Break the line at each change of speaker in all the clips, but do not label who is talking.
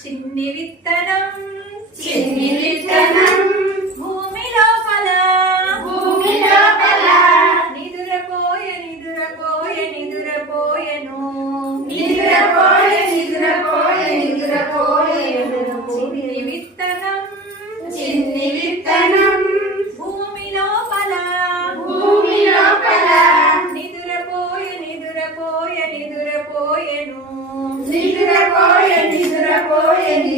చిన్ని విత్తనం
చిన్ని విత్తనం
భూమి లోపల
భూమి లోపల
నిదురపోయ నిదురపోయ నిదురపోయను.
నిద్రపోయే నిద్రపోయే నిద్రపోయేను.
చిన్ని విత్తనం
చిన్ని విత్తనం
భూమి లోపల
భూమి లోపల
నిదురపోయ నిదురపోయ నిదురపోయెను.
నిద్రపోయే నిద్రపోయే నిద్రపోయేను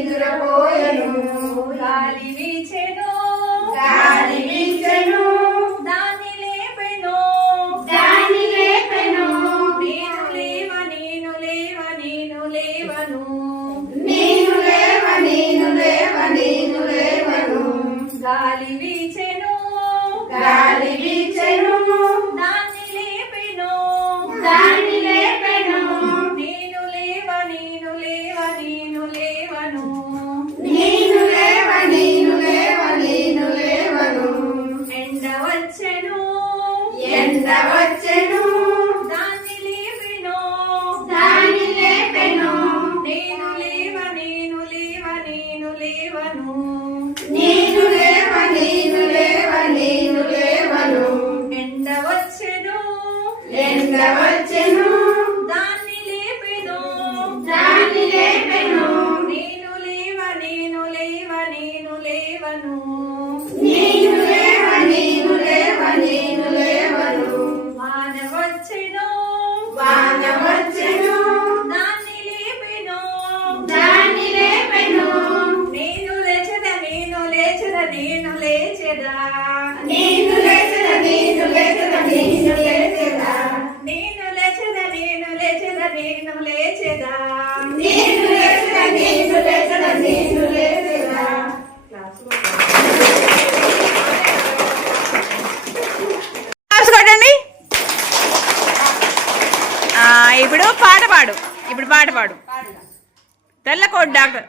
వచ్చెను.
ఎండ వచ్చెను?
దాన్ని లేపెను.
దాని లేపెను.
నేను లేవ నేను లేవ నేను లేవను.
నేను లేవ నేను లేవ నేను లేవను.
ఎండ వచ్చెను.
ఎండ వచ్చెను.
దాన్ని లేపెను.
దాని లేపెను.
నేను లేవ నేను లేవ నేను లేవను. లేచద నేను లేచెదా నేను లేచద
నేను లేచద నేను లేచదా నేను లేచద
నేను లేచద నేను లేచెదా నేను లేచద
నేను లేచద నేను లేచదా
క్లాప్స్ కొట్టండి. ఆ, ఇప్పుడు పాట పాడు. ఇప్పుడు పాట పాడు. తెల్లకోట్ డాక్టర్.